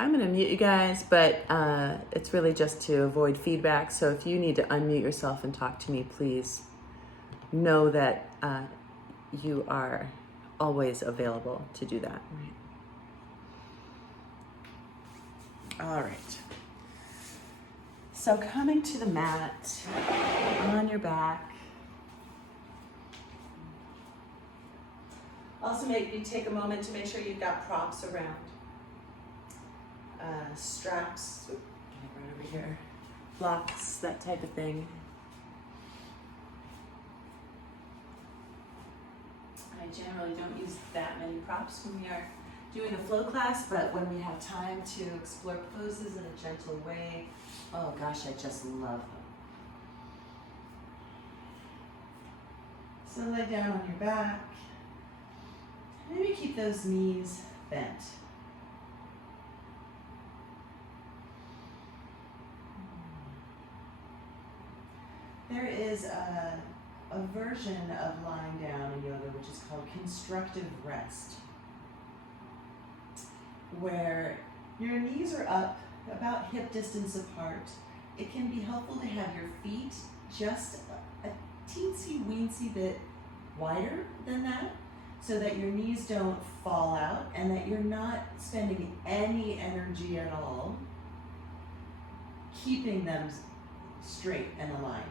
I'm going to mute you guys, but it's really just to avoid feedback. So if you need to unmute yourself and talk to me, please know that you are always available to do that. All right. So coming to the mat, on your back. Also make you take a moment to make sure you've got props around. Straps, right over here, blocks, that type of thing. I generally don't use that many props when we are doing a flow class, but when we have time to explore poses in a gentle way, oh gosh, I just love them. So lay down on your back. Maybe keep those knees bent. There is a version of lying down in yoga which is called Constructive Rest, where your knees are up about hip distance apart. It can be helpful to have your feet just a teensy weensy bit wider than that, so that your knees don't fall out and that you're not spending any energy at all keeping them straight and aligned.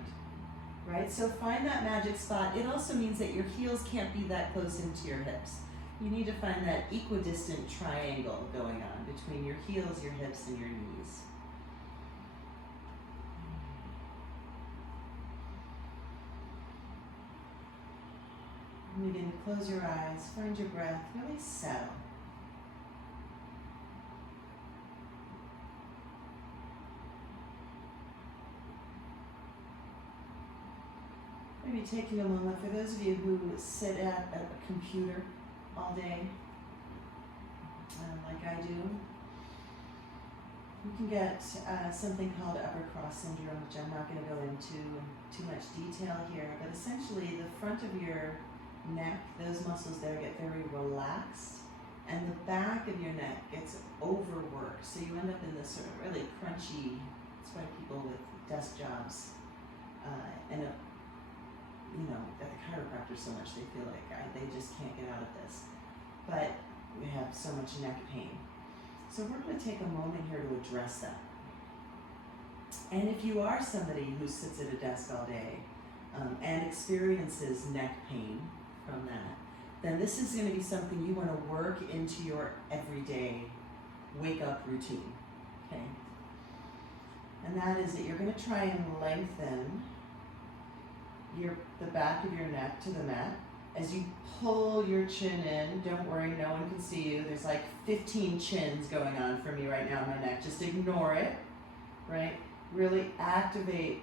Right? So find that magic spot. It also means that your heels can't be that close into your hips. You need to find that equidistant triangle going on between your heels, your hips, and your knees. Begin to close your eyes, find your breath, really settle. Maybe taking a moment for those of you who sit at a computer all day, like I do. You can get something called upper cross syndrome, which I'm not going to go into too much detail here, but essentially the front of your neck, those muscles there get very relaxed, and the back of your neck gets overworked, so you end up in this sort of really crunchy. It's why people with desk jobs end up, at the chiropractor so much they feel like they just can't get out of this. But we have so much neck pain. So we're going to take a moment here to address that. And if you are somebody who sits at a desk all day and experiences neck pain from that, then this is going to be something you want to work into your everyday wake-up routine, okay? And that is that you're going to try and lengthen the back of your neck to the mat. As you pull your chin in, don't worry, no one can see you. There's like 15 chins going on for me right now in my neck. Just ignore it, right? Really activate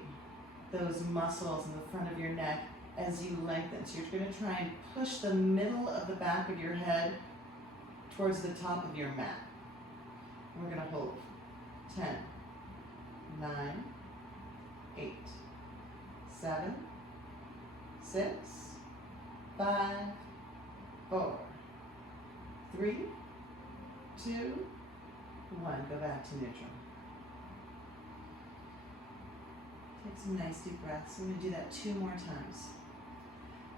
those muscles in the front of your neck as you lengthen. So you're going to try and push the middle of the back of your head towards the top of your mat. We're going to hold 10, 9, 8, 7, 6, 5, 4, 3, 2, 1. Go back to neutral. Take some nice deep breaths. I'm going to do that 2 more times.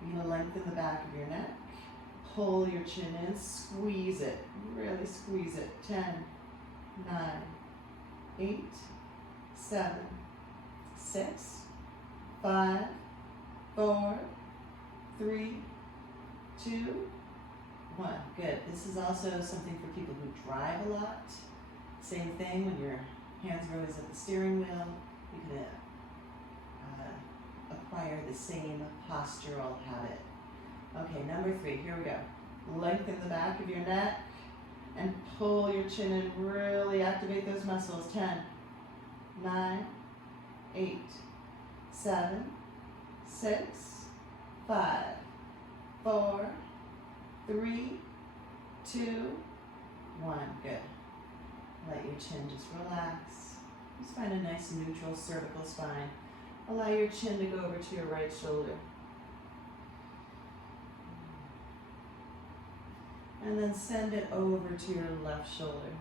You're going to lengthen the back of your neck. Pull your chin in. Squeeze it. Really squeeze it. 10, 9, 8, 7, 6, 5, 4, 3, 2, 1. Good. This is also something for people who drive a lot. Same thing, when your hands are always at the steering wheel, you can acquire the same postural habit. Okay, number 3, here we go. Lengthen the back of your neck and pull your chin in. Really activate those muscles. 10, 9, 8, 7, 6, 5, 4, 3, 2, 1. Good. Let your chin just relax. Just find a nice neutral cervical spine. Allow your chin to go over to your right shoulder. And then send it over to your left shoulder.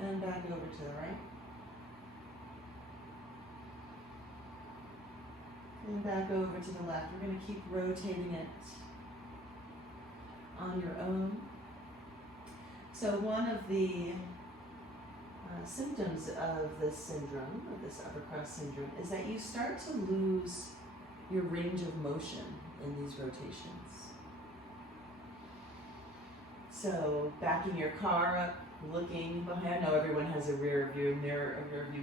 and back over to the right. And back over to the left. We're going to keep rotating it on your own. So one of the symptoms of this syndrome, of this upper cross syndrome, is that you start to lose your range of motion in these rotations. So backing your car up, looking behind. I know everyone has a rear view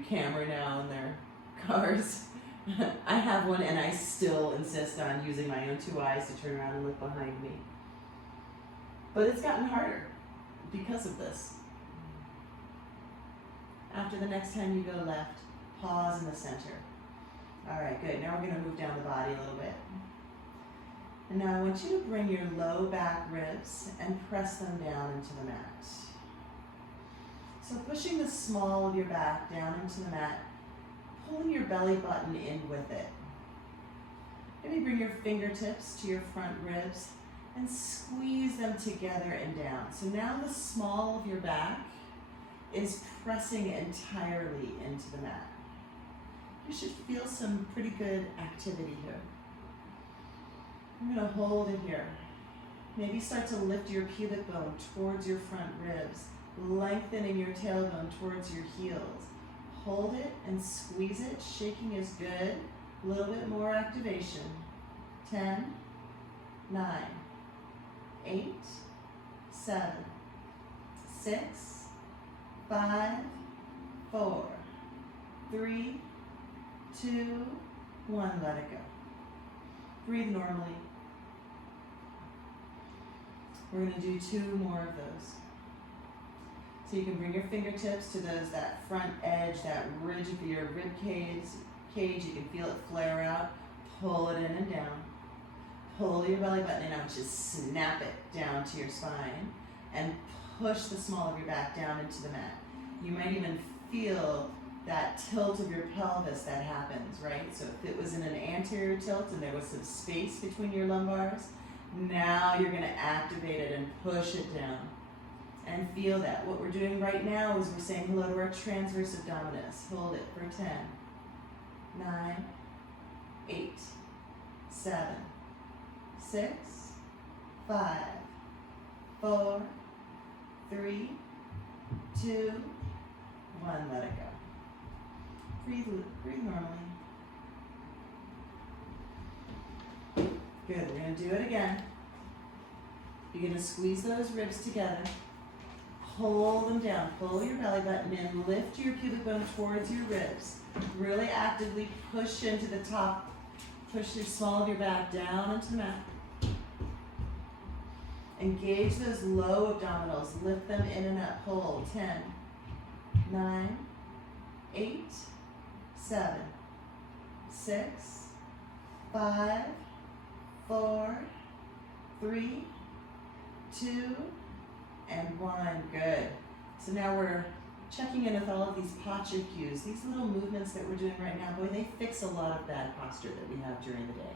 camera now in their cars. I have one, and I still insist on using my own two eyes to turn around and look behind me. But it's gotten harder because of this. After the next time you go left, pause in the center. All right, good. Now we're going to move down the body a little bit. And now I want you to bring your low back ribs and press them down into the mat. So pushing the small of your back down into the mat, pulling your belly button in with it. Maybe bring your fingertips to your front ribs and squeeze them together and down. So now the small of your back is pressing entirely into the mat. You should feel some pretty good activity here. I'm going to hold it here. Maybe start to lift your pubic bone towards your front ribs, lengthening your tailbone towards your heels. Hold it and squeeze it. Shaking is good. A little bit more activation. 10, 9, 8, 7, 6, 5, 4, 3, 2, 1. Let it go. Breathe normally. We're going to do 2 more of those. So you can bring your fingertips to that front edge, that ridge of your rib cage. You can feel it flare out. Pull it in and down. Pull your belly button in out. Just snap it down to your spine. And push the small of your back down into the mat. You might even feel that tilt of your pelvis that happens, right? So if it was in an anterior tilt and there was some space between your lumbars, now you're going to activate it and push it down. And feel that. What we're doing right now is we're saying hello to our transverse abdominis. Hold it for 10, 9, 8, 7, 6, 5, 4, 3, 2, 1. Let it go. Breathe normally. Good. We're going to do it again. You're going to squeeze those ribs together. Pull them down. Pull your belly button in. Lift your pubic bone towards your ribs. Really actively push into the top. Push your small of your back down into the mat. Engage those low abdominals. Lift them in and up. Pull. 10, 9, 8, 7, 6, 5, 4, 3, 2, and 1. Good. So now we're checking in with all of these posture cues. These little movements that we're doing right now, boy, they fix a lot of bad posture that we have during the day.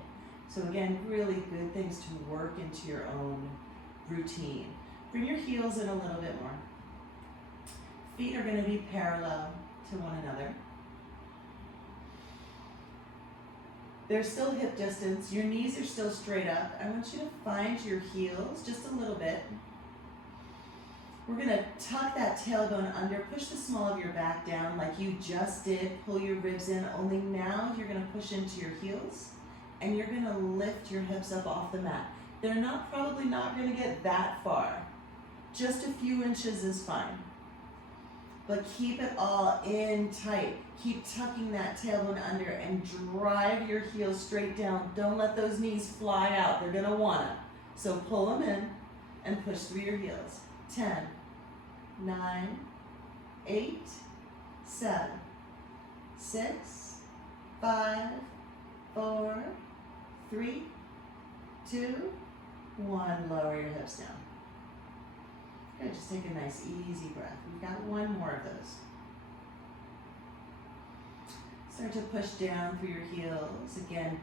So again, really good things to work into your own routine. Bring your heels in a little bit more. Feet are going to be parallel to one another. They're still hip distance. Your knees are still straight up. I want you to find your heels just a little bit. We're going to tuck that tailbone under. Push the small of your back down like you just did. Pull your ribs in. Only now you're going to push into your heels and you're going to lift your hips up off the mat. They're probably not going to get that far. Just a few inches is fine. But keep it all in tight. Keep tucking that tailbone under and drive your heels straight down. Don't let those knees fly out. They're going to want to. So pull them in and push through your heels. 10, 9, 8, 7, 6, 5, 4, 3, 2, 1. Lower your hips down. Good, just take a nice easy breath. We've got 1 more of those. Start to push down through your heels. Again,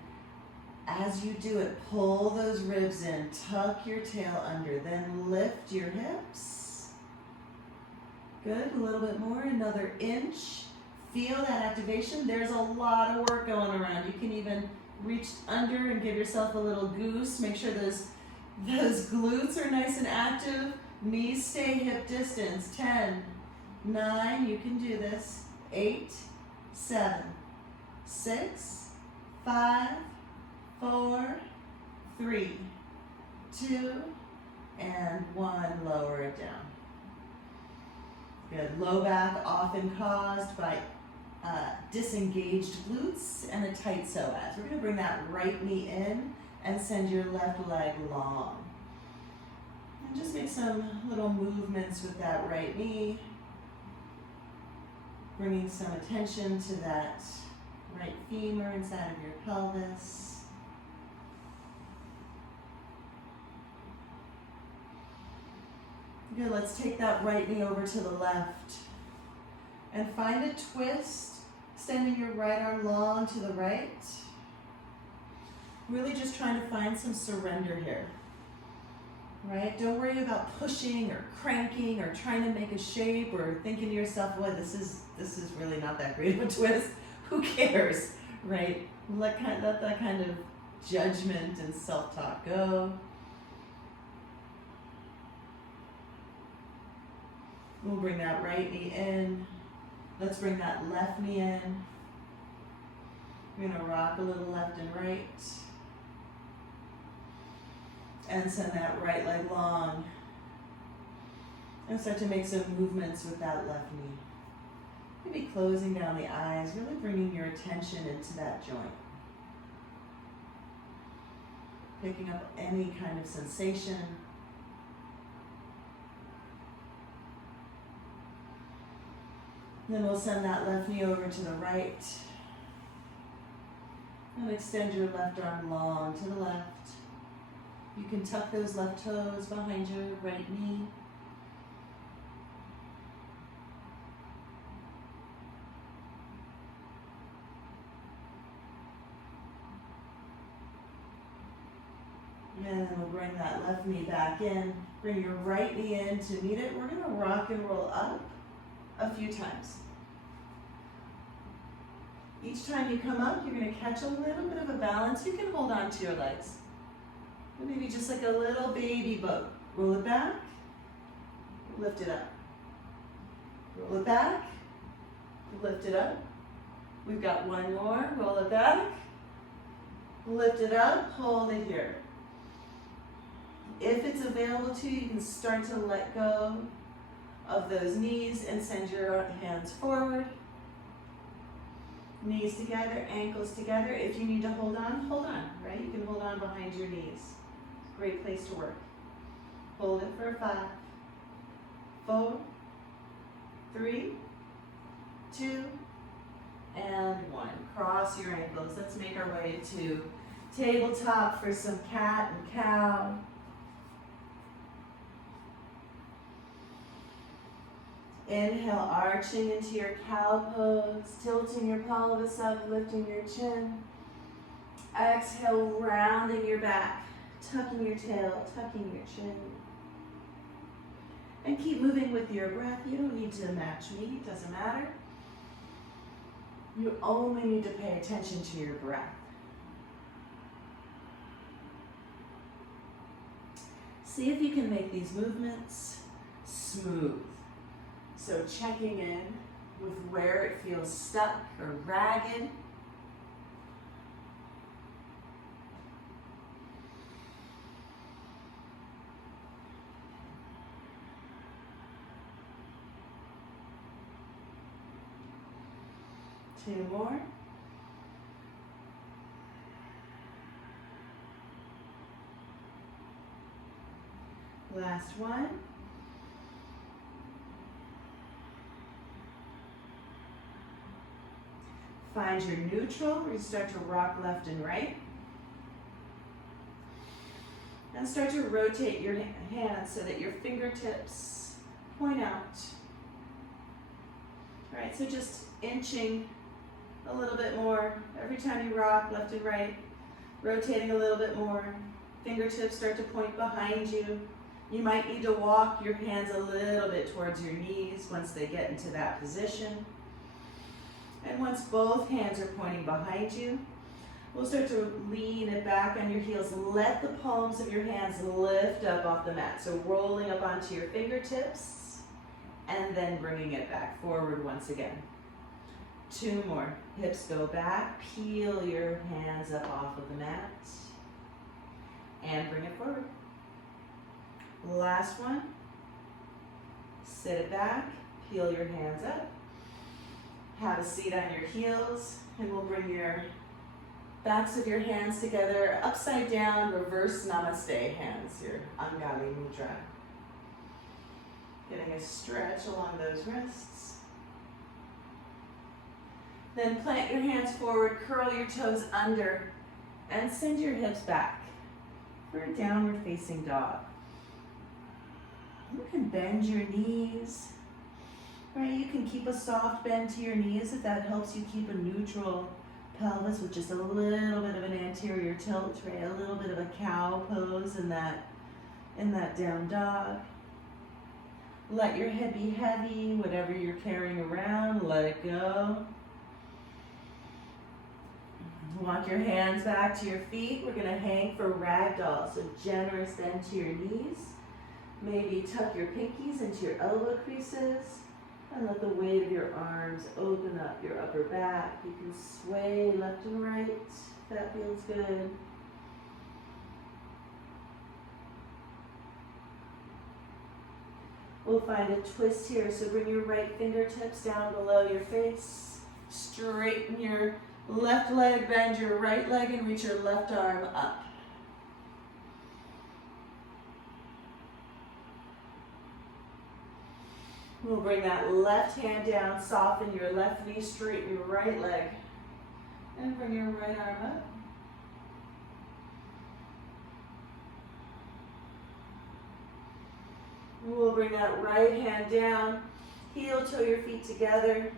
as you do it, pull those ribs in, tuck your tail under, then lift your hips. Good, a little bit more, another inch. Feel that activation. There's a lot of work going around. You can even reach under and give yourself a little goose. Make sure those glutes are nice and active. Knees stay hip distance. 10, 9, you can do this. 8, 7, 6, 5, 4, 3, 2, and 1. Lower it down. Good. Low back often caused by disengaged glutes and a tight psoas. We're going to bring that right knee in and send your left leg long. And just make some little movements with that right knee, bringing some attention to that right femur inside of your pelvis. Good, let's take that right knee over to the left and find a twist, extending your right arm long to the right. Really just trying to find some surrender here, right? Don't worry about pushing or cranking or trying to make a shape or thinking to yourself, well, this is really not that great of a twist. Who cares, right? Let that kind of judgment and self-talk go. We'll bring that right knee in. Let's bring that left knee in. We're going to rock a little left and right. And send that right leg long. And start to make some movements with that left knee. Maybe closing down the eyes, really bringing your attention into that joint. Picking up any kind of sensation. Then we'll send that left knee over to the right. And extend your left arm long to the left. You can tuck those left toes behind your right knee. And then we'll bring that left knee back in. Bring your right knee in to meet it. We're going to rock and roll up a few times. Each time you come up, you're going to catch a little bit of a balance. You can hold on to your legs. Maybe just like a little baby boat. Roll it back, lift it up. Roll it back, lift it up. We've got one more. Roll it back, lift it up, hold it here. If it's available to you, you can start to let go of those knees and send your hands forward. Knees together, ankles together. If you need to hold on, right? You can hold on behind your knees. Great place to work. Hold it for 5, 4, 3, 2, and 1. Cross your ankles. Let's make our way to tabletop for some cat and cow. Inhale, arching into your cow pose, tilting your pelvis up, lifting your chin. Exhale, rounding your back, tucking your tail, tucking your chin. And keep moving with your breath. You don't need to match me, it doesn't matter. You only need to pay attention to your breath. See if you can make these movements smooth. So checking in with where it feels stuck or ragged. Two more. Last one. Find your neutral where you start to rock left and right. And start to rotate your hands so that your fingertips point out. All right, so just inching a little bit more every time you rock left and right. Rotating a little bit more. Fingertips start to point behind you. You might need to walk your hands a little bit towards your knees once they get into that position. And once both hands are pointing behind you, we'll start to lean it back on your heels. Let the palms of your hands lift up off the mat. So rolling up onto your fingertips and then bringing it back forward once again. 2 more. Hips go back. Peel your hands up off of the mat and bring it forward. Last one. Sit it back. Peel your hands up. Have a seat on your heels, and we'll bring your backs of your hands together, upside down, reverse namaste hands, your Angali Mudra. Getting a stretch along those wrists. Then plant your hands forward, curl your toes under, and send your hips back for a downward facing dog. You can bend your knees. Right, you can keep a soft bend to your knees if that helps you keep a neutral pelvis with just a little bit of an anterior tilt, right? A little bit of a cow pose in that down dog. Let your head be heavy, whatever you're carrying around, let it go. Walk your hands back to your feet. We're gonna hang for ragdoll, so generous bend to your knees. Maybe tuck your pinkies into your elbow creases. And let the weight of your arms open up your upper back. You can sway left and right if that feels good. We'll find a twist here, so bring your right fingertips down below your face. Straighten your left leg, bend your right leg, and reach your left arm up. We'll bring that left hand down, soften your left knee, straighten your right leg, and bring your right arm up. We'll bring that right hand down, heel toe your feet together.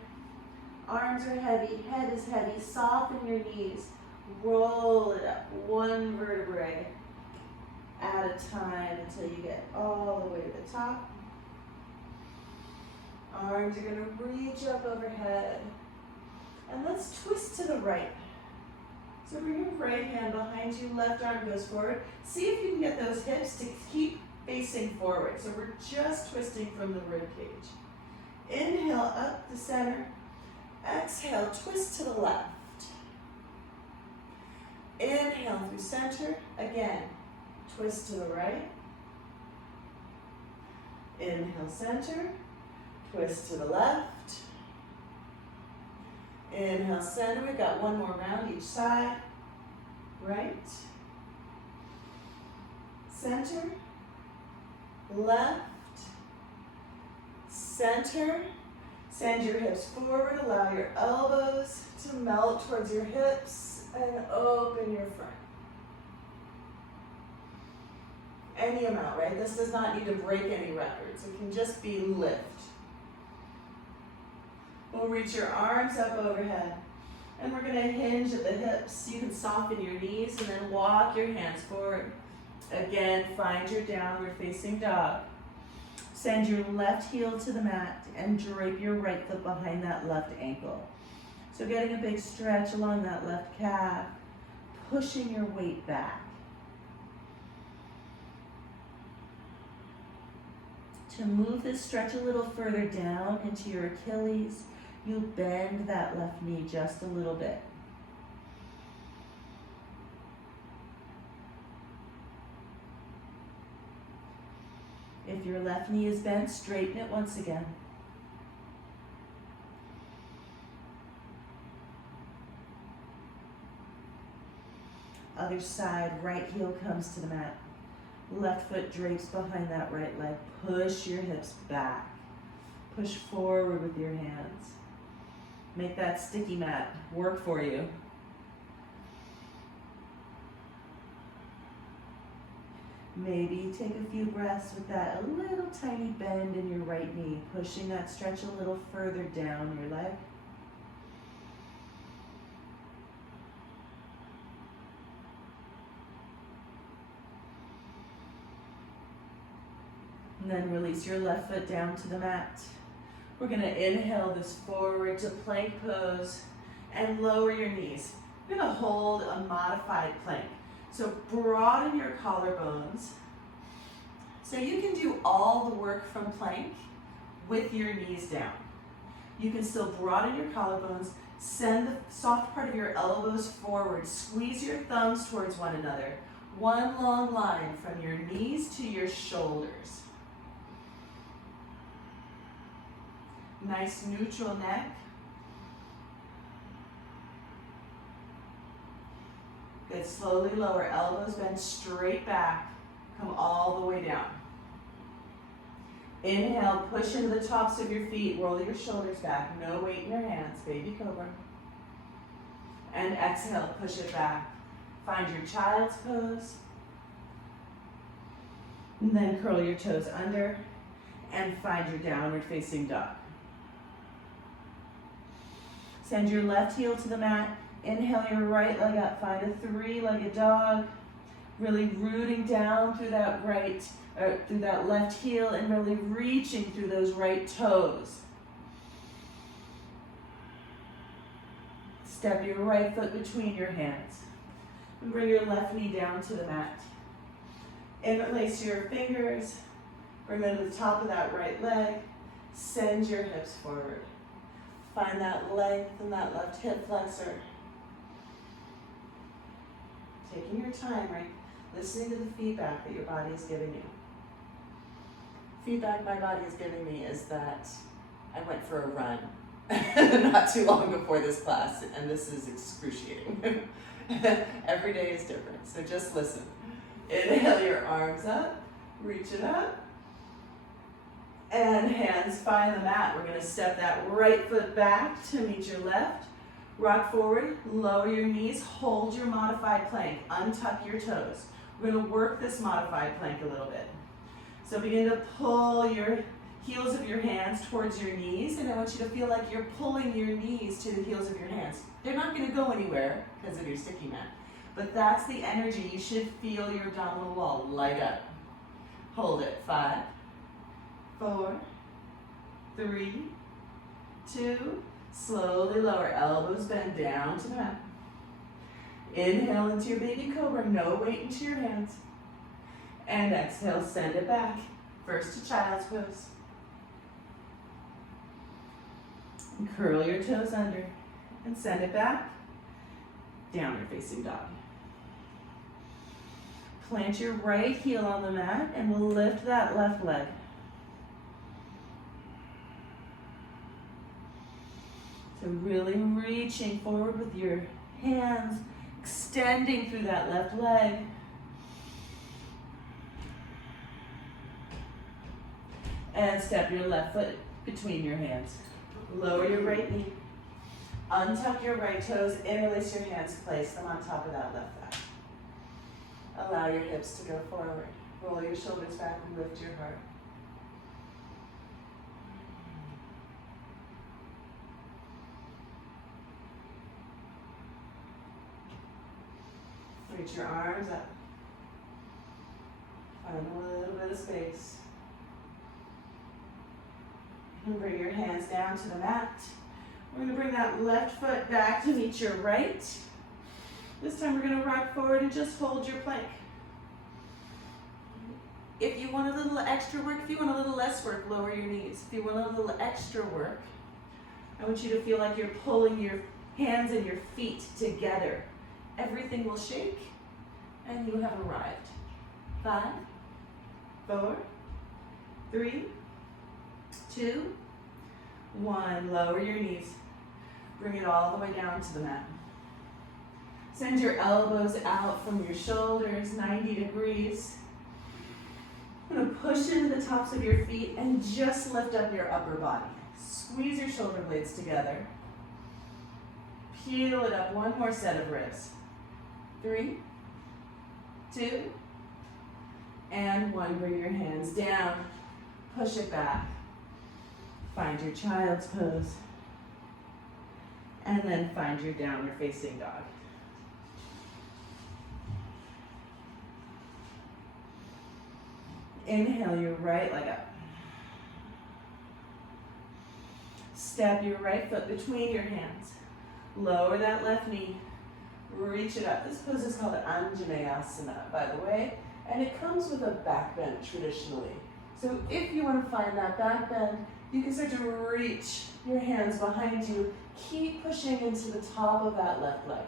Arms are heavy, head is heavy, soften your knees, roll it up, 1 vertebrae at a time until you get all the way to the top. Arms are going to reach up overhead. And let's twist to the right. So bring your right hand behind you, left arm goes forward. See if you can get those hips to keep facing forward. So we're just twisting from the rib cage. Inhale up the center. Exhale, twist to the left. Inhale through center. Again, twist to the right. Inhale, center. Twist to the left. Inhale, center. We've got 1 more round each side. Right. Center. Left. Center. Send your hips forward. Allow your elbows to melt towards your hips and open your front. Any amount, right? This does not need to break any records. It can just be lift. We'll reach your arms up overhead. And we're going to hinge at the hips. You can soften your knees and then walk your hands forward. Again, find your downward facing dog. Send your left heel to the mat and drape your right foot behind that left ankle. So getting a big stretch along that left calf, pushing your weight back. To move this stretch a little further down into your Achilles, you bend that left knee just a little bit. If your left knee is bent, straighten it once again. Other side, right heel comes to the mat. Left foot drapes behind that right leg. Push your hips back. Push forward with your hands. Make that sticky mat work for you. Maybe take a few breaths with that, a little tiny bend in your right knee, pushing that stretch a little further down your leg. then release your left foot down to the mat. We're gonna inhale this forward to plank pose and lower your knees. We're gonna hold a modified plank. So broaden your collarbones. So you can do all the work from plank with your knees down. You can still broaden your collarbones, send the soft part of your elbows forward, squeeze your thumbs towards one another. One long line from your knees to your shoulders. Nice neutral neck. Good, slowly lower elbows, bend straight back, come all the way down. Inhale, push into the tops of your feet, roll your shoulders back, no weight in your hands, baby cobra. And exhale, push it back. Find your child's pose. And then curl your toes under and find your downward facing dog. Send your left heel to the mat. Inhale your right leg up, find a three-legged dog. Really rooting down through that through that left heel and really reaching through those right toes. Step your right foot between your hands. And bring your left knee down to the mat. Interlace your fingers. Bring them to the top of that right leg. Send your hips forward. Find that length in that left hip flexor. Taking your time, right? Listening to the feedback that your body is giving you. Feedback my body is giving me is that I went for a run not too long before this class, and this is excruciating. Every day is different, so just listen. Inhale your arms up, reach it up, and hands find the mat. We're gonna step that right foot back to meet your left. Rock forward, lower your knees, hold your modified plank, untuck your toes. We're gonna work this modified plank a little bit. So begin to pull your heels of your hands towards your knees, and I want you to feel like you're pulling your knees to the heels of your hands. They're not gonna go anywhere because of your sticky mat, but that's the energy. You should feel your abdominal wall light up. Hold it, 5, 4, 3, 2, slowly lower, elbows bend down to the mat. Inhale into your baby cobra, no weight into your hands. And exhale, send it back. First to child's pose. And curl your toes under and send it back. Downward facing dog. Plant your right heel on the mat and we'll lift that left leg. So really reaching forward with your hands, extending through that left leg. And step your left foot between your hands. Lower your right knee. Untuck your right toes, interlace your hands, place them on top of that left thigh. Allow your hips to go forward. Roll your shoulders back and lift your heart. Reach your arms up. Find a little bit of space. And bring your hands down to the mat. We're going to bring that left foot back to meet your right. This time we're going to rock forward and just hold your plank. If you want a little extra work, if you want a little less work, lower your knees. If you want a little extra work, I want you to feel like you're pulling your hands and your feet together. Everything will shake and you have arrived. 5, 4, 3, 2, 1. Lower your knees. Bring it all the way down to the mat. Send your elbows out from your shoulders, 90 degrees. You're going to push into the tops of your feet and just lift up your upper body. Squeeze your shoulder blades together. Peel it up, one more set of ribs. 3, 2, and 1. Bring your hands down. Push it back. Find your child's pose. And then find your downward facing dog. Inhale your right leg up. Step your right foot between your hands. Lower that left knee. Reach it up. This pose is called Melasana, by the way, and it comes with a back bend traditionally. So if you want to find that back bend, you can start to reach your hands behind you. Keep pushing into the top of that left leg.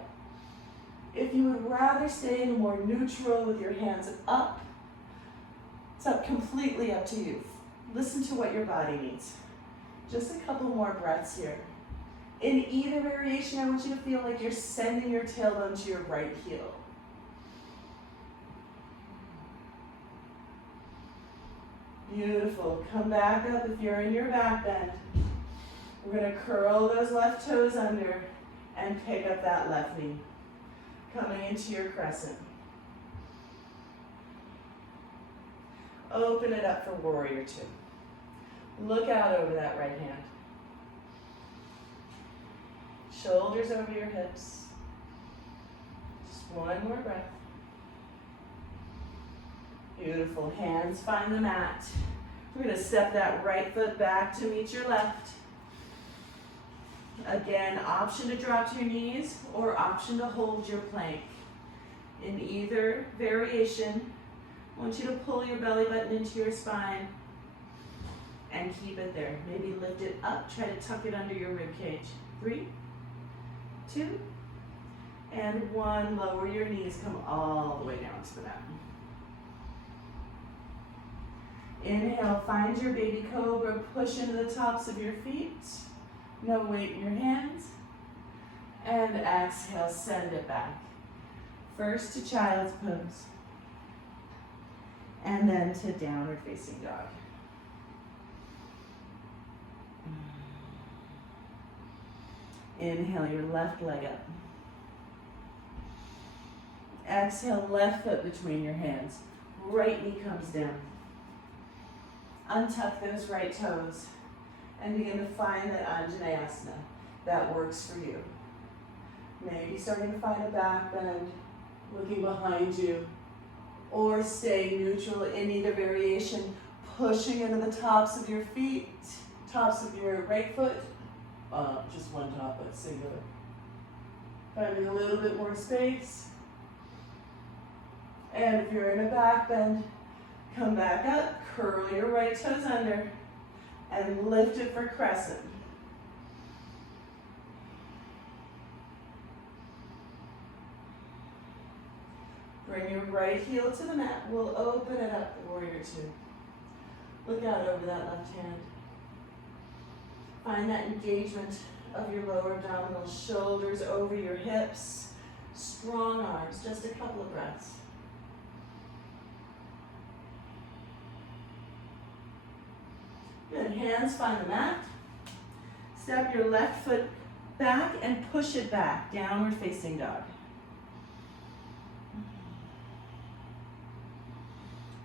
If you would rather stay in more neutral with your hands up, it's completely up to you. Listen to what your body needs. Just a couple more breaths here. In either variation, I want you to feel like you're sending your tailbone to your right heel. Beautiful. Come back up if you're in your back bend. We're going to curl those left toes under and pick up that left knee. Coming into your crescent. Open it up for warrior two. Look out over that right hand. Shoulders over your hips. Just one more breath. Beautiful. Hands find the mat. We're going to step that right foot back to meet your left. Again, option to drop to your knees or option to hold your plank. In either variation, I want you to pull your belly button into your spine and keep it there. Maybe lift it up, try to tuck it under your rib cage. 3, 2, and 1. Lower your knees, come all the way down to the mat. Inhale, find your baby cobra, push into the tops of your feet. No weight in your hands. And exhale, send it back. First to child's pose. And then to downward facing dog. Inhale your left leg up. Exhale, left foot between your hands. Right knee comes down. Untuck those right toes and begin to find that Anjaneyasana that works for you. Maybe starting to find a back bend, looking behind you, or stay neutral in either variation, pushing into the tops of your feet, tops of your right foot, just one top, but singular. Finding a little bit more space. And if you're in a back bend, come back up, curl your right toes under, and lift it for crescent. Bring your right heel to the mat. We'll open it up, warrior two. Look out over that left hand. Find that engagement of your lower abdominal, shoulders over your hips, strong arms, just a couple of breaths. Good, hands find the mat. Step your left foot back and push it back, downward facing dog.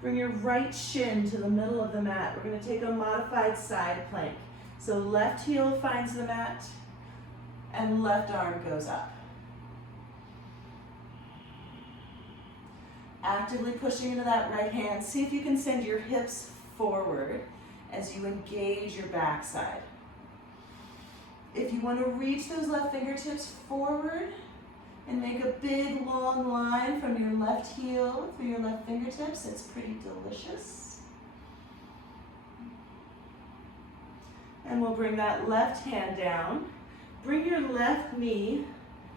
Bring your right shin to the middle of the mat. We're going to take a modified side plank. So left heel finds the mat and left arm goes up. Actively pushing into that right hand. See if you can send your hips forward as you engage your backside. If you want to reach those left fingertips forward and make a big long line from your left heel through your left fingertips, it's pretty delicious. And we'll bring that left hand down. Bring your left knee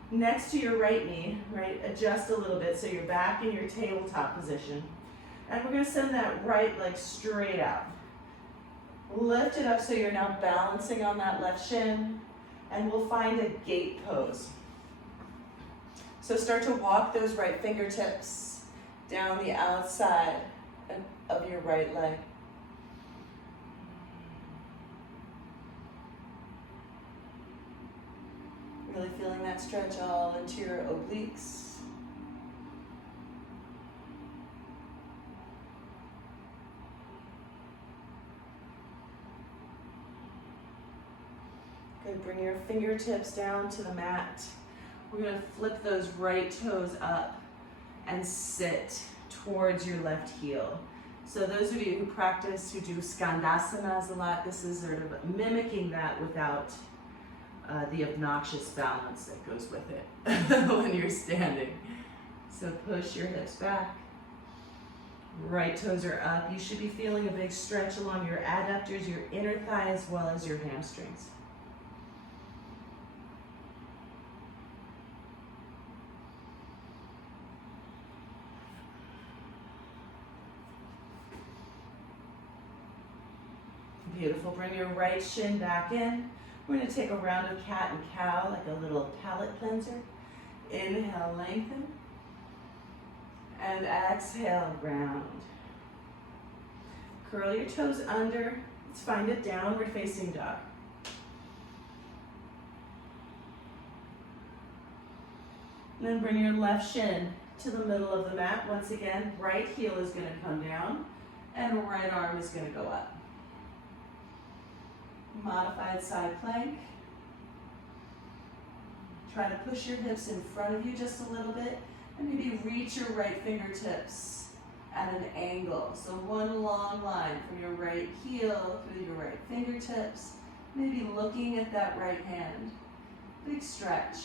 next to your right knee, right? Adjust a little bit so you're back in your tabletop position. And we're going to send that right leg straight out. Lift it up so you're now balancing on that left shin, and we'll find a gate pose. So start to walk those right fingertips down the outside of your right leg. Really feeling that stretch all into your obliques. Good, bring your fingertips down to the mat. We're going to flip those right toes up and sit towards your left heel. So those of you who practice, who do Skandasanas a lot, this is sort of mimicking that without the obnoxious balance that goes with it when you're standing. So push your hips back. Right toes are up. You should be feeling a big stretch along your adductors, your inner thigh, as well as your hamstrings. Beautiful. Bring your right shin back in. We're going to take a round of cat and cow, like a little palate cleanser. Inhale, lengthen. And exhale, round. Curl your toes under. Let's find a downward facing dog. And then bring your left shin to the middle of the mat. Once again, right heel is going to come down and right arm is going to go up. Modified side plank. Try to push your hips in front of you just a little bit and maybe reach your right fingertips at an angle. So one long line from your right heel through your right fingertips, maybe looking at that right hand. Big stretch.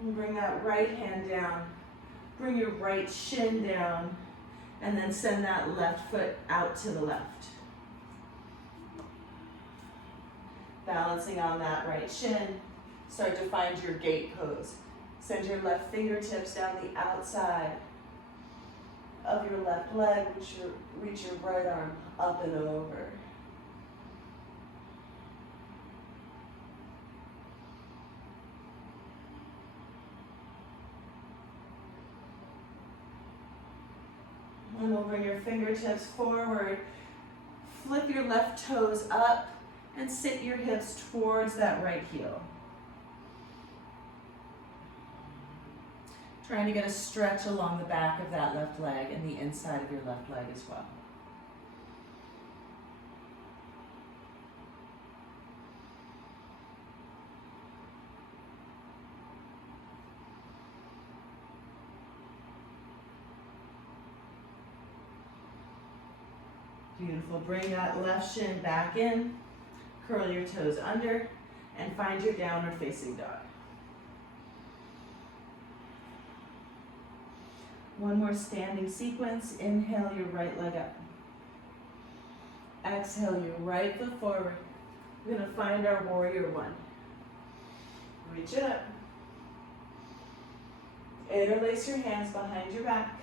And bring that right hand down. Bring your right shin down and then send that left foot out to the left. Balancing on that right shin, start to find your gate pose. Send your left fingertips down the outside of your left leg, reach your right arm up and over. And we'll bring your fingertips forward. Flip your left toes up and sit your hips towards that right heel. Trying to get a stretch along the back of that left leg and the inside of your left leg as well. Beautiful. Bring that left shin back in, curl your toes under, and find your downward facing dog. One more standing sequence. Inhale your right leg up. Exhale your right foot forward. We're going to find our warrior one. Reach it up. Interlace your hands behind your back.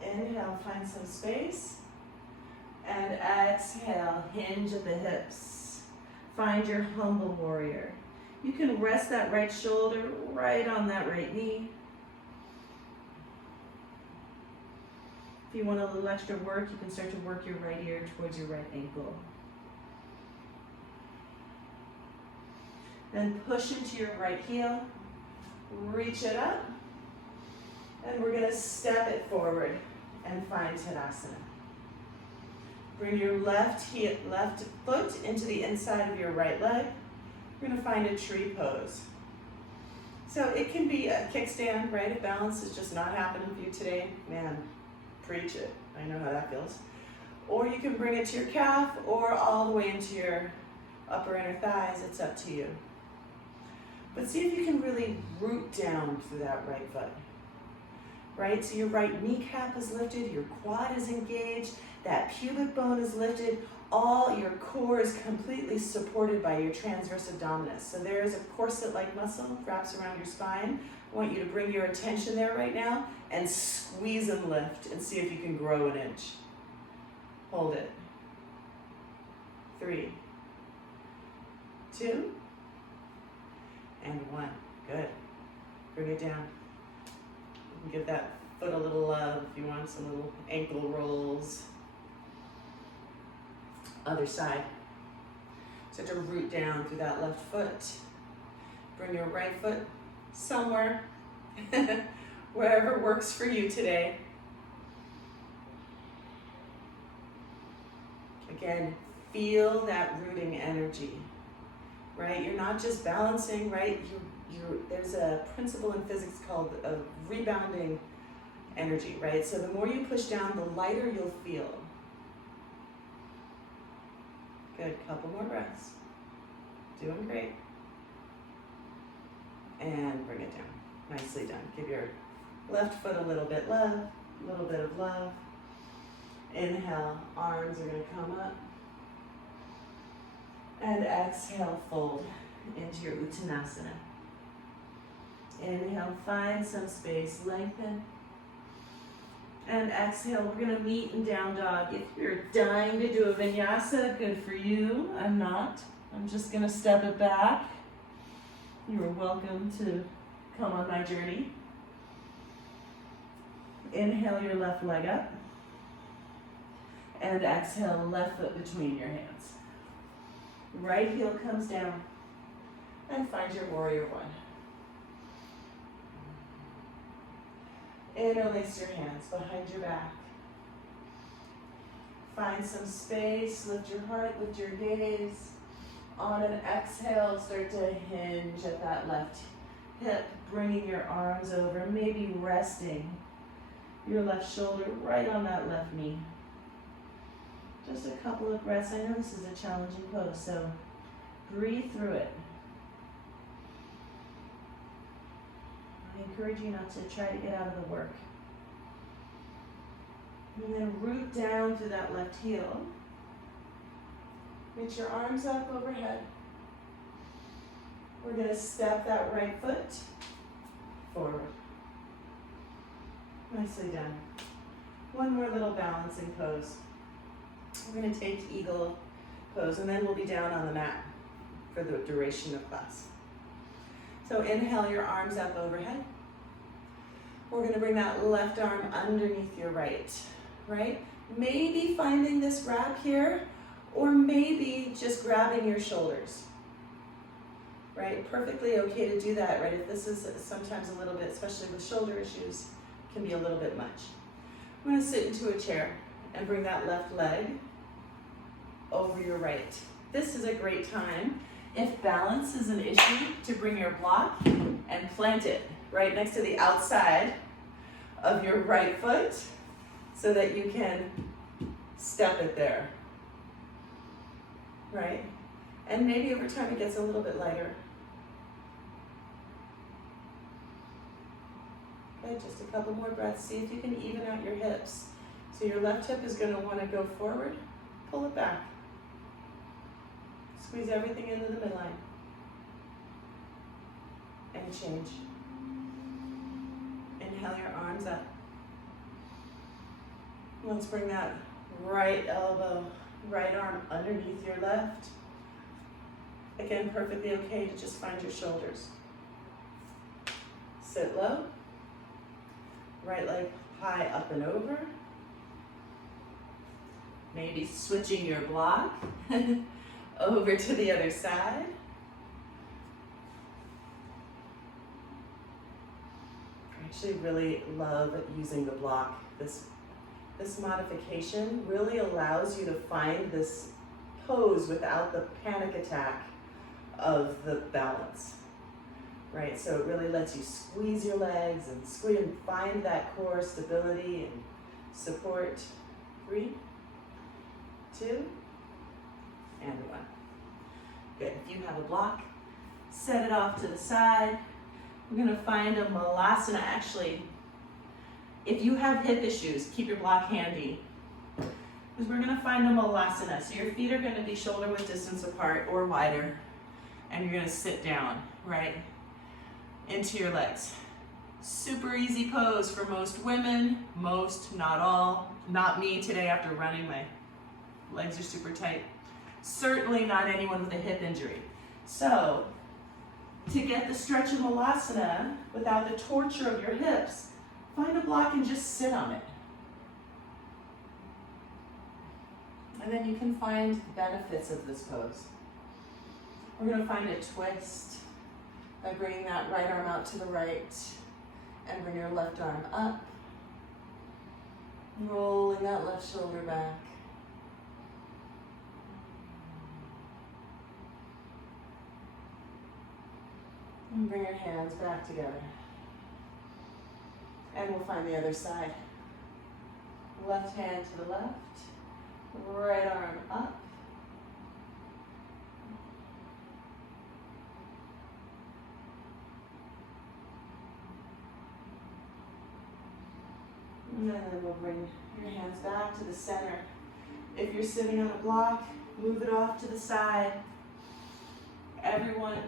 Inhale, find some space. And exhale, hinge at the hips. Find your humble warrior. You can rest that right shoulder right on that right knee. If you want a little extra work, you can start to work your right ear towards your right ankle. Then push into your right heel, reach it up, and we're gonna step it forward and find Tadasana. Bring your left foot into the inside of your right leg. We're gonna find a tree pose. So it can be a kickstand, right? If balance is just not happening for you today, man, preach it. I know how that feels. Or you can bring it to your calf or all the way into your upper inner thighs. It's up to you. But see if you can really root down through that right foot. Right? So your right kneecap is lifted, your quad is engaged, that pubic bone is lifted, all your core is completely supported by your transverse abdominis. So there is a corset-like muscle wraps around your spine. I want you to bring your attention there right now and squeeze and lift and see if you can grow an inch. Hold it. 3, 2, and 1. Good. Bring it down. You can give that foot a little love if you want some little ankle rolls. Other side. Start to root down through that left foot. Bring your right foot somewhere, wherever works for you today. Again, feel that rooting energy, right? You're not just balancing, right? You're there's a principle in physics called rebounding energy, right? So the more you push down, the lighter you'll feel. Good, couple more breaths. Doing great. And bring it down. Nicely done. Give your left foot a little bit of love. Inhale, arms are gonna come up. And exhale, fold into your Uttanasana. Inhale, find some space, lengthen. And exhale, we're gonna meet in down dog. If you're dying to do a vinyasa, good for you. I'm not. I'm just gonna step it back. You're welcome to come on my journey. Inhale your left leg up. And exhale, left foot between your hands. Right heel comes down. And find your warrior one. Interlace your hands behind your back. Find some space, lift your heart, lift your gaze. On an exhale, start to hinge at that left hip, bringing your arms over, maybe resting your left shoulder right on that left knee. Just a couple of breaths. I know this is a challenging pose, so breathe through it. I encourage you not to try to get out of the work. And then root down through that left heel. Reach your arms up overhead. We're going to step that right foot forward. Nicely done. One more little balancing pose. We're going to take eagle pose, and then we'll be down on the mat for the duration of class. So inhale your arms up overhead. We're going to bring that left arm underneath your right, right? Maybe finding this grab here, or maybe just grabbing your shoulders, right? Perfectly okay to do that, right? If this is sometimes a little bit, especially with shoulder issues, can be a little bit much. I'm going to sit into a chair and bring that left leg over your right. This is a great time, if balance is an issue, to bring your block and plant it right next to the outside of your right foot so that you can step it there, right? And maybe over time it gets a little bit lighter. Good, just a couple more breaths. See if you can even out your hips. So your left hip is going to want to go forward, pull it back. Squeeze everything into the midline. And change. Inhale your arms up. Let's bring that right elbow, right arm underneath your left. Again, perfectly okay to just find your shoulders. Sit low. Right leg high up and over. Maybe switching your block over to the other side. I actually really love using the block. This modification really allows you to find this pose without the panic attack of the balance, right? So it really lets you squeeze your legs and squeeze and find that core stability and support. 3, 2, and 1. Good. If you have a block, set it off to the side. We're going to find a Melasana. Actually, if you have hip issues, keep your block handy, because we're going to find a Melasana. So your feet are going to be shoulder width distance apart or wider, and you're going to sit down, right, into your legs. Super easy pose for most women, most, not all. Not me today after running, my legs are super tight. Certainly not anyone with a hip injury. So, to get the stretch of Melasana without the torture of your hips, find a block and just sit on it. And then you can find the benefits of this pose. We're going to find a twist by bringing that right arm out to the right and bring your left arm up, rolling that left shoulder back. And bring your hands back together. And we'll find the other side. Left hand to the left, right arm up. And then we'll bring your hands back to the center. If you're sitting on a block, move it off to the side. Everyone,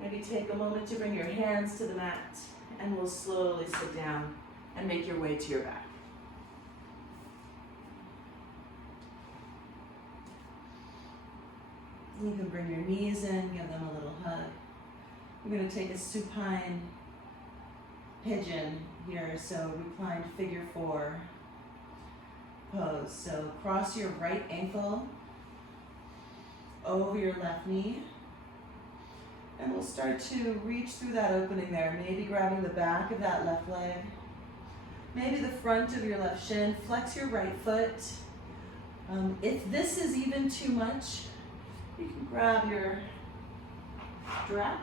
maybe take a moment to bring your hands to the mat, and we'll slowly sit down and make your way to your back. You can bring your knees in, give them a little hug. We're going to take a supine pigeon here, so reclined figure 4 pose. So cross your right ankle over your left knee, and we'll start to reach through that opening there, maybe grabbing the back of that left leg, maybe the front of your left shin. Flex your right foot. If this is even too much, you can grab your strap.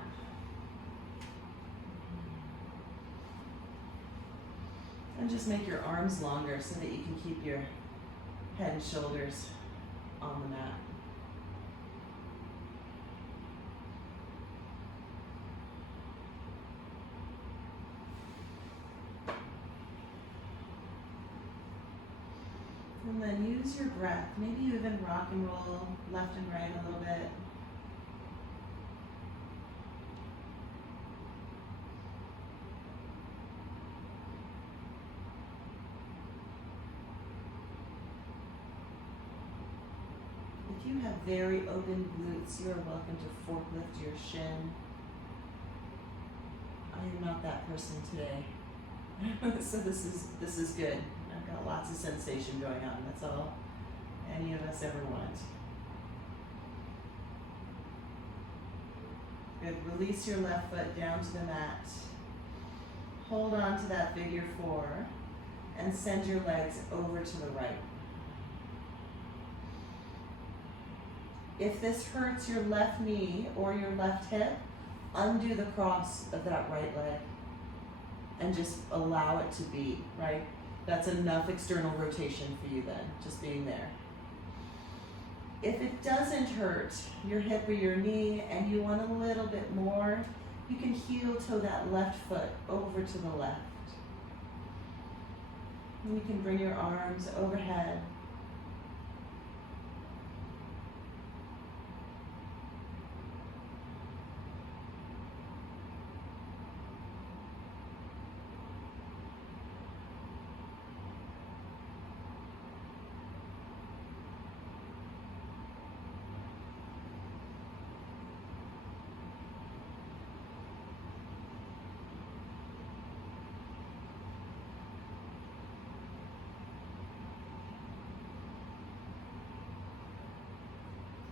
And just make your arms longer so that you can keep your head and shoulders on the mat. And then use your breath. Maybe you even rock and roll left and right a little bit. If you have very open glutes, you are welcome to forklift your shin. I am not that person today. So this is good. I've got lots of sensation going on. That's all any of us ever want. Good. Release your left foot down to the mat. Hold on to that figure 4 and send your legs over to the right. If this hurts your left knee or your left hip, undo the cross of that right leg and just allow it to be, right? That's enough external rotation for you then, just being there. If it doesn't hurt your hip or your knee and you want a little bit more, you can heel toe that left foot over to the left. And you can bring your arms overhead.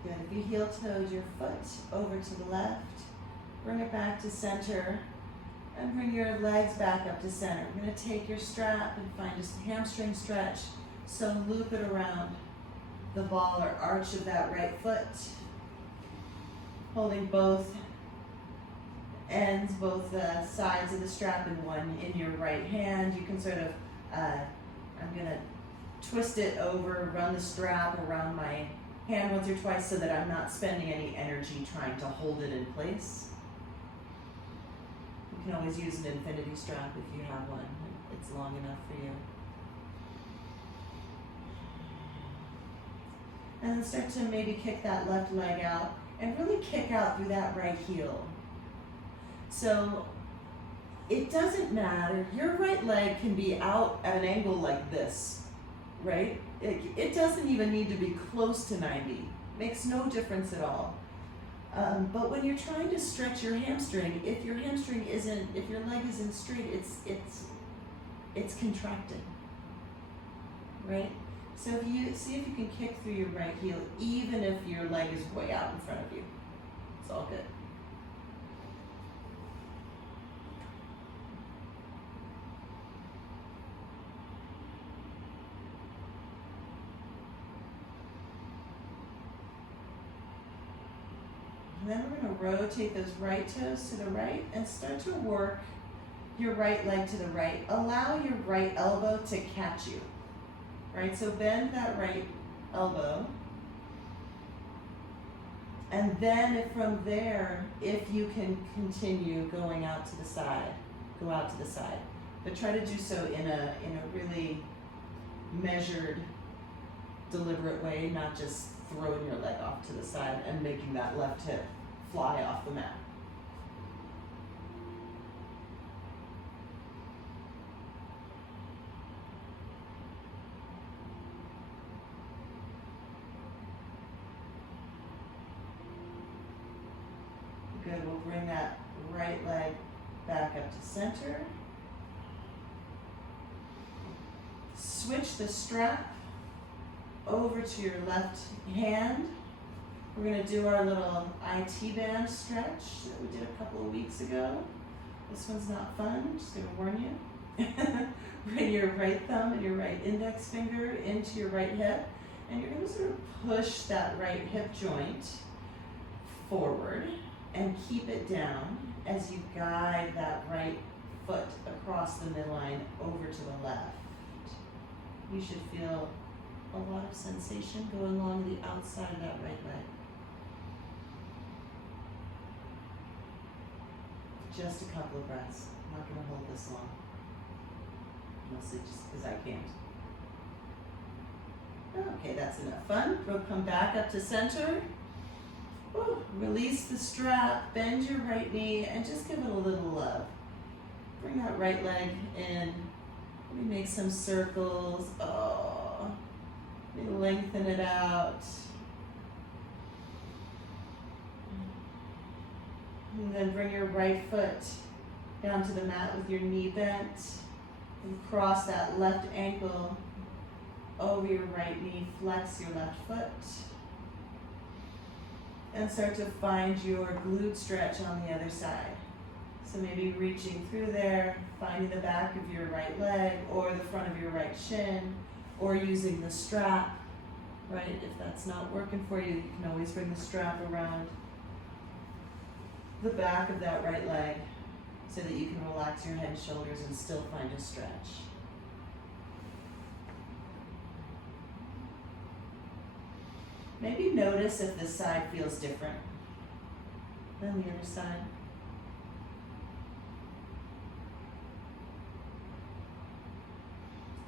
Good. If you heel toed your foot over to the left, bring it back to center and bring your legs back up to center. You're going to take your strap and find a hamstring stretch. So loop it around the ball or arch of that right foot. Holding both ends, both sides of the strap in one in your right hand. You can sort of, I'm going to twist it over, run the strap around my hand once or twice so that I'm not spending any energy trying to hold it in place. You can always use an infinity strap if you have one. It's long enough for you. And then start to maybe kick that left leg out and really kick out through that right heel. So it doesn't matter. Your right leg can be out at an angle like this, right? It doesn't even need to be close to 90. Makes no difference at all. But when you're trying to stretch your hamstring, if your leg isn't straight, it's contracting, right? So if you see if you can kick through your right heel, even if your leg is way out in front of you, it's all good. then we're going to rotate those right toes to the right and start to work your right leg to the right. Allow your right elbow to catch you, right? So bend that right elbow. And then from there, if you can continue going out to the side, go out to the side. But try to do so in a really measured, deliberate way, not just throwing your leg off to the side and making that left hip fly off the mat. Good, we'll bring that right leg back up to center. Switch the strap over to your left hand. We're going to do our little IT band stretch that we did a couple of weeks ago. This one's not fun, I'm just going to warn you. Bring your right thumb and your right index finger into your right hip, and you're going to sort of push that right hip joint forward and keep it down as you guide that right foot across the midline over to the left. You should feel a lot of sensation going along the outside of that right leg. Just a couple of breaths. I'm not going to hold this long. Mostly just because I can't. Okay, that's enough fun. We'll come back up to center. Woo. Release the strap, bend your right knee, and just give it a little love. Bring that right leg in. Maybe make some circles. Oh, maybe lengthen it out. And then bring your right foot down to the mat with your knee bent. And cross that left ankle over your right knee. Flex your left foot. And start to find your glute stretch on the other side. So maybe reaching through there, finding the back of your right leg or the front of your right shin, or using the strap, right? If that's not working for you, you can always bring the strap around the back of that right leg so that you can relax your head and shoulders and still find a stretch. Maybe notice if this side feels different than the other side.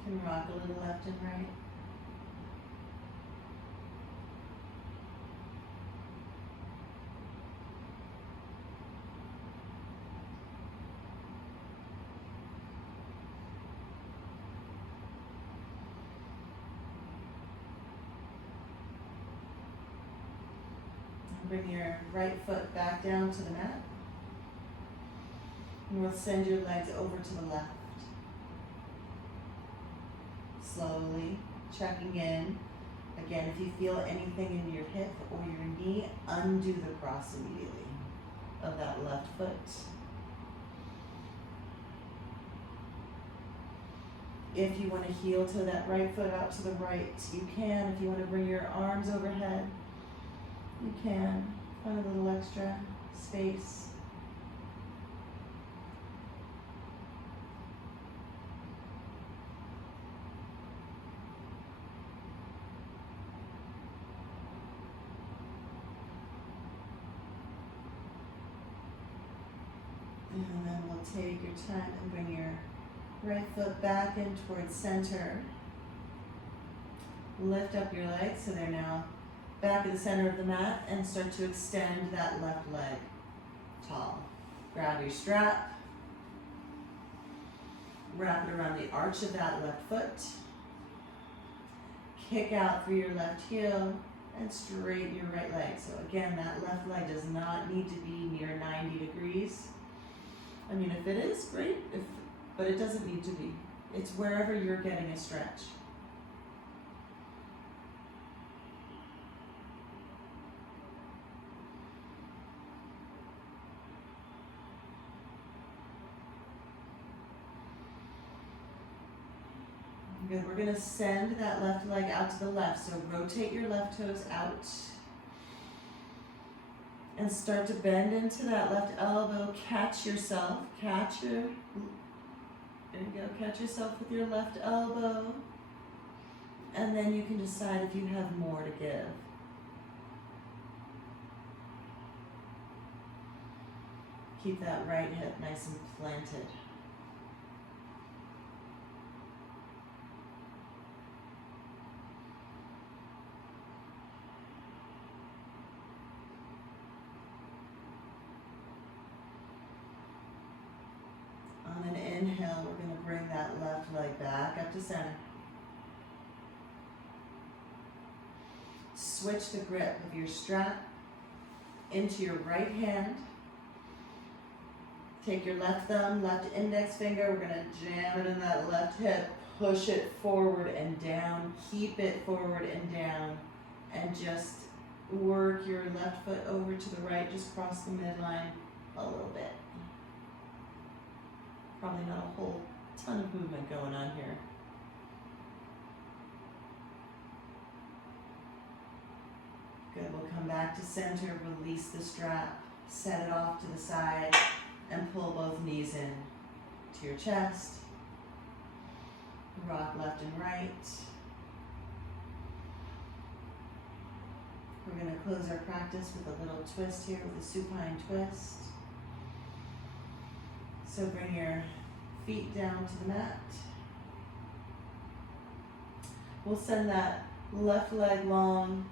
You can rock a little left and right. Bring your right foot back down to the mat. And we'll send your legs over to the left. Slowly checking in. Again, if you feel anything in your hip or your knee, undo the cross immediately of that left foot. If you want to heel to that right foot out to the right, you can. If you want to bring your arms overhead, you can. Find a little extra space. And then we'll take your time and bring your right foot back in towards center. Lift up your legs so they're now back at the center of the mat, and start to extend that left leg tall. Grab your strap, wrap it around the arch of that left foot, kick out through your left heel, and straighten your right leg. So again, that left leg does not need to be near 90 degrees. I mean, if it is, great, but it doesn't need to be. It's wherever you're getting a stretch. Good. We're going to send that left leg out to the left. So rotate your left toes out. And start to bend into that left elbow. Catch yourself. Catch yourself with your left elbow. And then you can decide if you have more to give. Keep that right hip nice and planted. On an inhale, we're going to bring that left leg back up to center. Switch the grip of your strap into your right hand. Take your left thumb, left index finger, we're going to jam it in that left hip, push it forward and down, keep it forward and down, and just work your left foot over to the right, just cross the midline a little bit. Probably not a whole ton of movement going on here. Good, we'll come back to center, release the strap, set it off to the side, and pull both knees in to your chest. Rock left and right. We're going to close our practice with a little twist here with a supine twist. So bring your feet down to the mat. We'll send that left leg long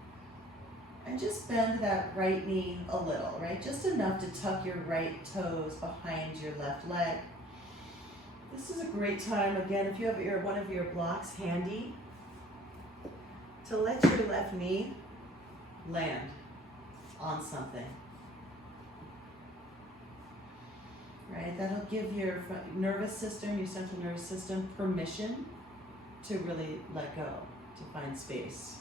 and just bend that right knee a little, right? Just enough to tuck your right toes behind your left leg. This is a great time, again, if you have one of your blocks handy, to let your left knee land on something. Right? That'll give your nervous system, your central nervous system, permission to really let go, to find space.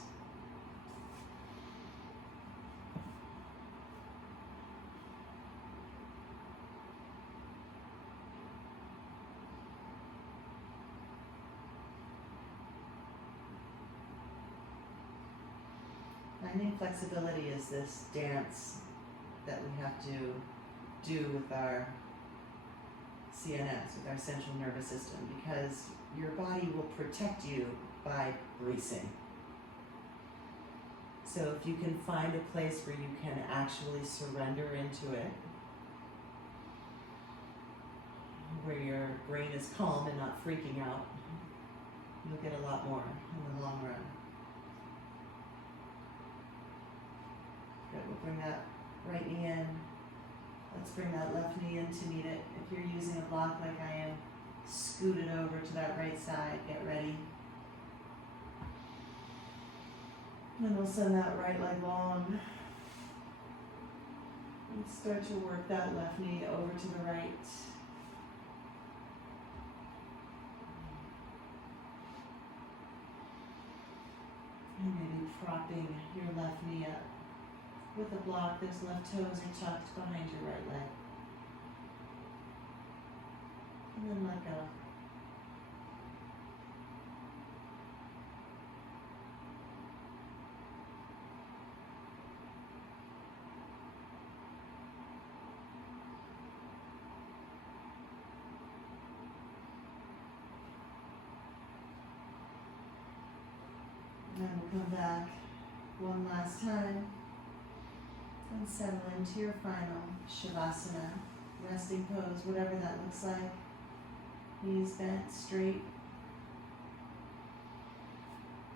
Finding flexibility is this dance that we have to do with our CNS, with our central nervous system, because your body will protect you by bracing. So if you can find a place where you can actually surrender into it, where your brain is calm and not freaking out, you'll get a lot more in the long run. Good, we'll bring that right knee in. Let's bring that left knee in to meet it. If you're using a block like I am, scoot it over to that right side, get ready. And we'll send that right leg long. And start to work that left knee over to the right. And maybe propping your left knee up. With a block, those left toes are tucked behind your right leg. And then let go. And we'll come back one last time. And settle into your final Shavasana, resting pose, whatever that looks like. Knees bent, straight.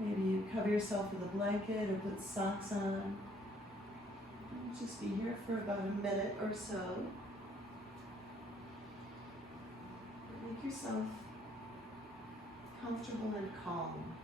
Maybe you cover yourself with a blanket or put socks on. And just be here for about a minute or so. Make yourself comfortable and calm.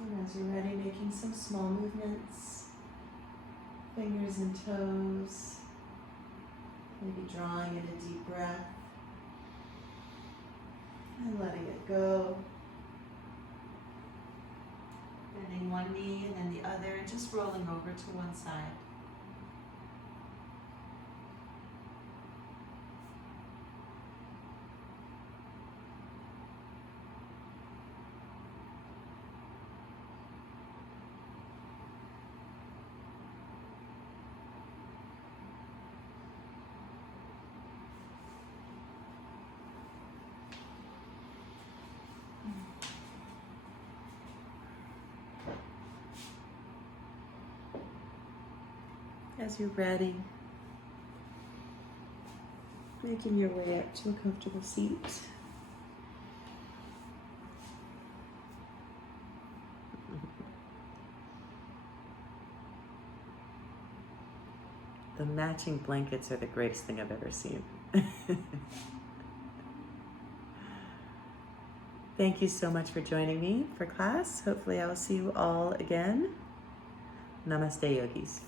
And as you're ready, making some small movements, fingers and toes, maybe drawing in a deep breath and letting it go. Bending one knee and then the other, and just rolling over to one side. As you're ready, making your way up to a comfortable seat. The matching blankets are the greatest thing I've ever seen. Thank you so much for joining me for class. Hopefully I will see you all again. Namaste, yogis.